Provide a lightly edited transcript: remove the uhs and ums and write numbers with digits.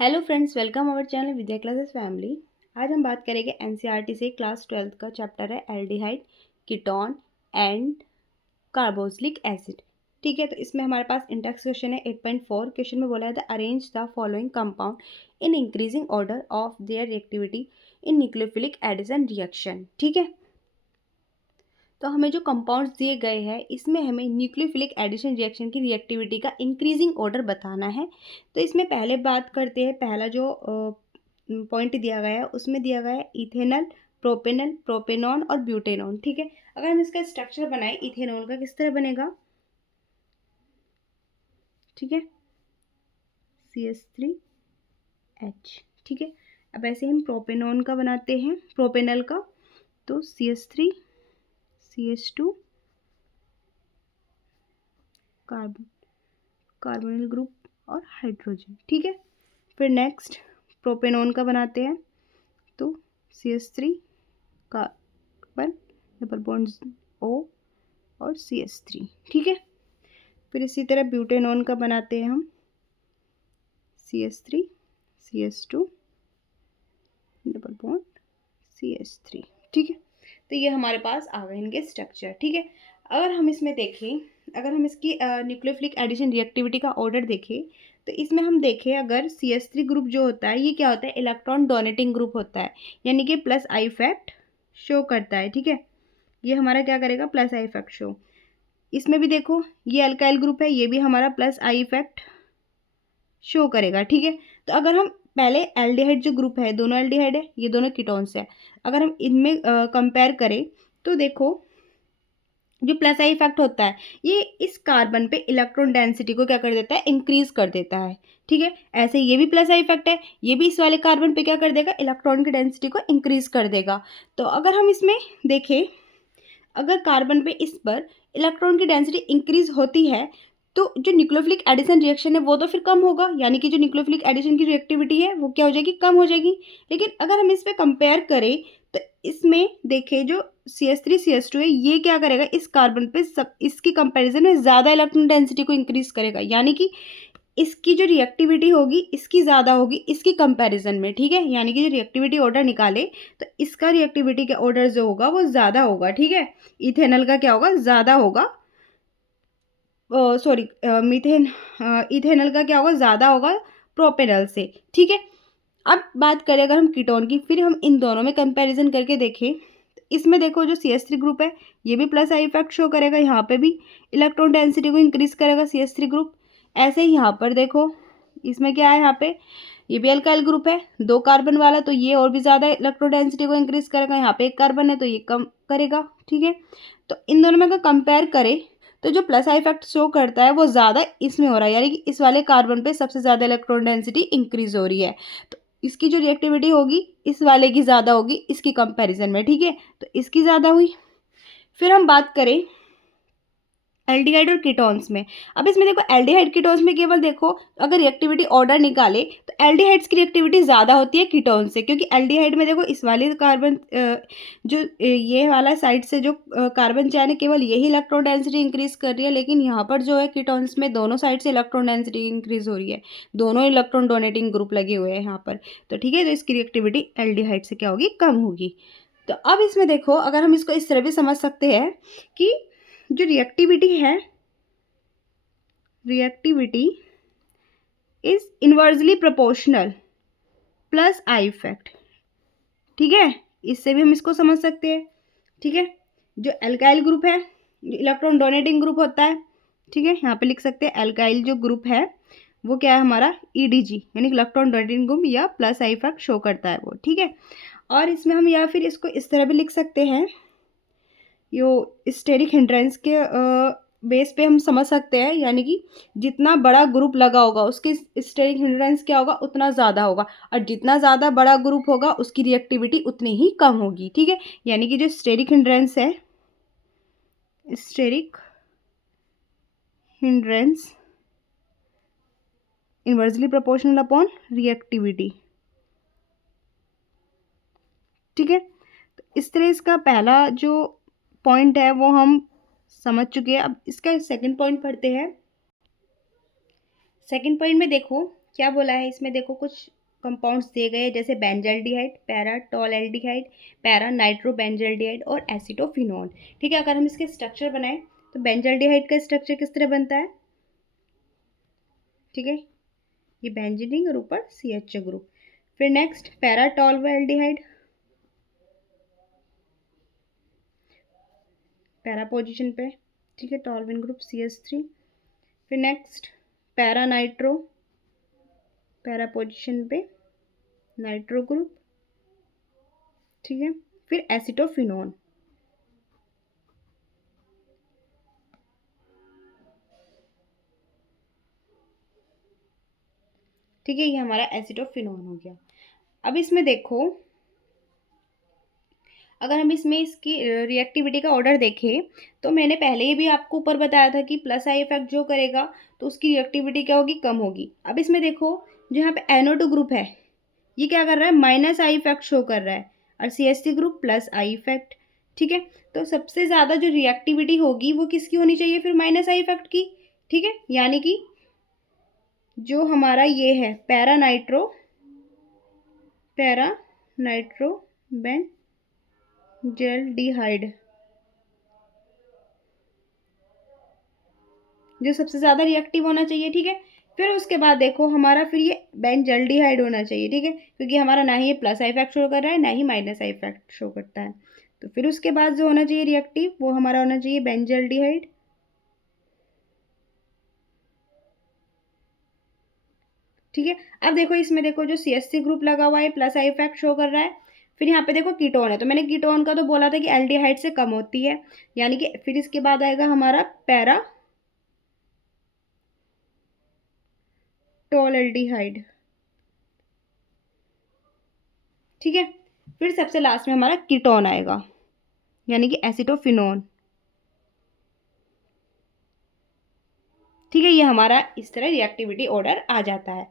Hello friends, welcome our channel Vidya classes family. आज हम बात करेंगे एनसीईआरटी से क्लास 12th का चैप्टर है aldehyde, ketone and carboxylic acid. ठीक है, तो इसमें हमारे पास इंडेक्स क्वेश्चन है 8.4। क्वेश्चन में बोला है the arrange the following compound in increasing order of their reactivity in nucleophilic addition reaction. ठीक है, तो हमें जो कंपाउंड्स दिए गए हैं इसमें हमें न्यूक्लियोफिलिक एडिशन रिएक्शन की रिएक्टिविटी का इंक्रीजिंग ऑर्डर बताना है। तो इसमें पहले बात करते हैं, पहला जो पॉइंट दिया गया है उसमें दिया गया है इथेनॉल, प्रोपेनॉल, प्रोपेनॉन और ब्यूटेनॉन। ठीक है, अगर हम इसका स्ट्रक्चर बनाए इथेनॉल का किस तरह बनेगा, ठीक है, CH3H। ठीक है, अब ऐसे हम प्रोपेनॉन का बनाते हैं, प्रोपेनॉल का, तो CH3 CH2 carbon, carbonyl group और हाइड्रोजन। ठीक है, फिर नेक्स्ट प्रोपेनॉन का बनाते हैं, तो CH3 carbon, double bond O और CH3। ठीक है, फिर इसी तरह ब्यूटेनॉन का बनाते हैं हम, CH3 CH2 double bond CH3। ठीक है, तो ये हमारे पास आ गए इनके स्ट्रक्चर। ठीक है, अगर हम इसमें देखें, अगर हम इसकी न्यूक्लियोफिलिक एडिशन रिएक्टिविटी का ऑर्डर देखें, तो इसमें हम देखें अगर CH3 ग्रुप जो होता है ये क्या होता है, इलेक्ट्रॉन डोनेटिंग ग्रुप होता है, यानी कि प्लस आई इफेक्ट शो करता है। ठीक है, ये हमारा क्या करेगा, प्लस आई इफेक्ट शो। इसमें भी देखो ये अल्काइल ग्रुप है, ये भी हमारा प्लस आई इफेक्ट शो करेगा। ठीक है, तो अगर हम पहले एल्डिहाइड जो ग्रुप है, दोनों एल्डिहाइड है, ये दोनों कीटोन्स है, अगर हम इनमें कंपेयर करें तो देखो जो प्लस आई इफेक्ट होता है ये इस कार्बन पे इलेक्ट्रॉन डेंसिटी को क्या कर देता है, इंक्रीज कर देता है। ठीक है, ऐसे ये भी प्लस आई इफेक्ट है, ये भी इस वाले कार्बन पे क्या कर देगा, इलेक्ट्रॉन की डेंसिटी को इंक्रीज कर देगा। तो अगर हम इसमें देखें, अगर कार्बन पे इस पर इलेक्ट्रॉन की डेंसिटी इंक्रीज होती है तो जो न्यूक्लियोफिलिक एडिशन रिएक्शन है वो तो फिर कम होगा, यानी कि जो न्यूक्लियोफिलिक एडिशन की रिएक्टिविटी है वो क्या हो जाएगी, कम हो जाएगी। लेकिन अगर हम इस पे कंपेयर करें तो इसमें देखें जो CH3 CH2 है ये क्या करेगा, इस कार्बन पे सब इसकी कंपैरिजन में ज़्यादा इलेक्ट्रॉन डेंसिटी को इंक्रीज करेगा, यानी कि इसकी जो रिएक्टिविटी होगी इसकी ज़्यादा होगी इसकी कंपैरिजन में। ठीक है, यानी कि जो रिएक्टिविटी ऑर्डर निकाले तो इसका रिएक्टिविटी का ऑर्डर जो होगा वो ज़्यादा होगा। ठीक है, इथेनॉल का क्या होगा, ज़्यादा होगा, सॉरी मीथेन, इथेनॉल का क्या होगा, ज़्यादा होगा प्रोपेनॉल से। ठीक है, अब बात करें अगर हम कीटोन की, फिर हम इन दोनों में कंपैरिजन करके देखें तो इसमें देखो जो CH3 ग्रुप है ये भी प्लस आई इफेक्ट शो करेगा, यहाँ पे भी इलेक्ट्रॉन डेंसिटी को इंक्रीज करेगा CH3 ग्रुप। ऐसे ही यहाँ पर देखो इसमें क्या है, यहाँ पे ये भी अल्काइल ग्रुप है, दो कार्बन वाला, तो ये और भी ज़्यादा इलेक्ट्रॉन डेंसिटी को इंक्रीज करेगा, यहाँ पे एक कार्बन है तो ये कम करेगा। ठीक है, तो इन दोनों में अगर कंपेयर करें तो जो प्लस आई इफेक्ट शो करता है वो ज़्यादा इसमें हो रहा है, यानी कि इस वाले कार्बन पे सबसे ज़्यादा इलेक्ट्रॉन डेंसिटी इंक्रीज हो रही है, तो इसकी जो रिएक्टिविटी होगी इस वाले की ज़्यादा होगी इसकी कंपैरिजन में। ठीक है, तो इसकी ज़्यादा हुई। फिर हम बात करें एल्डिहाइड और कीटोन्स में, अब इसमें देखो एल्डिहाइड कीटोन्स में केवल देखो अगर रिएक्टिविटी ऑर्डर निकाले तो एल्डिहाइड्स की रिएक्टिविटी ज़्यादा होती है कीटोन से, क्योंकि एल्डिहाइड में देखो इस वाले कार्बन जो ये वाला साइड से जो कार्बन चैन है केवल यही इलेक्ट्रॉन डेंसिटी इंक्रीज कर रही है, लेकिन यहाँ पर जो है कीटोन्स में दोनों साइड से इलेक्ट्रॉन डेंसिटी इंक्रीज हो रही है, दोनों इलेक्ट्रॉन डोनेटिंग ग्रुप लगे हुए हैं यहाँ पर। तो ठीक है, तो इसकी रिएक्टिविटी एल्डिहाइड से क्या होगी, कम होगी। तो अब इसमें देखो अगर हम इसको इस तरह भी समझ सकते हैं कि जो रिएक्टिविटी है, reactivity is inversely proportional plus I effect. ठीक है, इससे भी हम इसको समझ सकते हैं। ठीक है, जो एल्काइल ग्रुप है, जो इलेक्ट्रॉन डोनेटिंग ग्रुप होता है, ठीक है, यहाँ पे लिख सकते हैं एल्काइल जो ग्रुप है वो क्या है हमारा EDG, यानी इलेक्ट्रॉन डोनेटिंग ग्रुप या प्लस आई इफेक्ट शो करता है वो। ठीक है, और इसमें हम या फिर इसको इस तरह भी लिख सकते हैं, यो स्टेरिक हिंड्रेंस के बेस पे हम समझ सकते हैं, यानी कि जितना बड़ा ग्रुप लगा होगा उसकी स्टेरिक हिंड्रेंस क्या होगा, उतना ज़्यादा होगा, और जितना ज़्यादा बड़ा ग्रुप होगा उसकी रिएक्टिविटी उतनी ही कम होगी। ठीक है, यानी कि जो स्टेरिक हिंड्रेंस है, steric hindrance inversely proportional upon reactivity. ठीक है, तो इस तरह इसका पहला जो पॉइंट है वो हम समझ चुके हैं। अब इसका सेकंड पॉइंट पढ़ते हैं। सेकंड पॉइंट में देखो क्या बोला है इसमें, देखो कुछ कंपाउंड्स दिए गए हैं जैसे बेंजल्डिहाइड, पैरा टॉलएल्डिहाइड, पैरा नाइट्रोबेंजल्डिहाइड और एसिटोफिनोन। ठीक है, अगर हम इसके स्ट्रक्चर बनाएं तो बेंजल्डिहाइड का स्ट्रक्चर किस तरह बनता है, ठीक है, ये बेंजीन रिंग और ऊपर CH ग्रुप। फिर नेक्स्ट पैरा टॉलएल्डिहाइड, पैरा पोजीशन पे, ठीक है, टॉलविन ग्रुप CH3। फिर next para nitro, para position पे नाइट्रो ग्रुप, ठीक है। फिर एसिटोफिनोन, ठीक है, ये हमारा एसिटोफिनोन हो गया। अब इसमें देखो, अगर हम इसमें इसकी रिएक्टिविटी का ऑर्डर देखें तो मैंने पहले ही भी आपको ऊपर बताया था कि प्लस आई इफेक्ट जो करेगा तो उसकी रिएक्टिविटी क्या होगी, कम होगी। अब इसमें देखो जो यहाँ पे NO2 ग्रुप है ये क्या कर रहा है, माइनस आई इफेक्ट शो कर रहा है, और CH3 group plus I effect. ठीक है, तो सबसे ज़्यादा जो रिएक्टिविटी होगी वो किसकी होनी चाहिए, फिर माइनस आई इफेक्ट की। ठीक है, यानी कि जो हमारा ये है पैरा नाइट्रोबेंजल्डिहाइड, जो सबसे ज़्यादा रिएक्टिव होना चाहिए। ठीक है, फिर उसके बाद देखो हमारा फिर ये बेंजल्डिहाइड होना चाहिए। ठीक है, क्योंकि हमारा ना ही ये प्लस आई इफेक्ट शो कर रहा है ना ही माइनस आई इफेक्ट शो करता है। तो फिर उसके बाद जो होना चाहिए रिएक्टिव वो हमारा होना चाहिए बेंजल्डिहाइड। ठीक है, अब देखो इसमें देखो जो CH3 ग्रुप लगा हुआ है प्लस आई इफेक्ट शो कर रहा है। फिर यहाँ पे देखो कीटोन है, तो मैंने कीटोन का तो बोला था कि एल्डिहाइड से कम होती है, यानी कि फिर इसके बाद आएगा हमारा पैरा टॉलएल्डिहाइड। ठीक है, फिर सबसे लास्ट में हमारा कीटोन आएगा यानी कि एसिटोफिनोन। ठीक है, ये हमारा इस तरह रिएक्टिविटी ऑर्डर आ जाता है।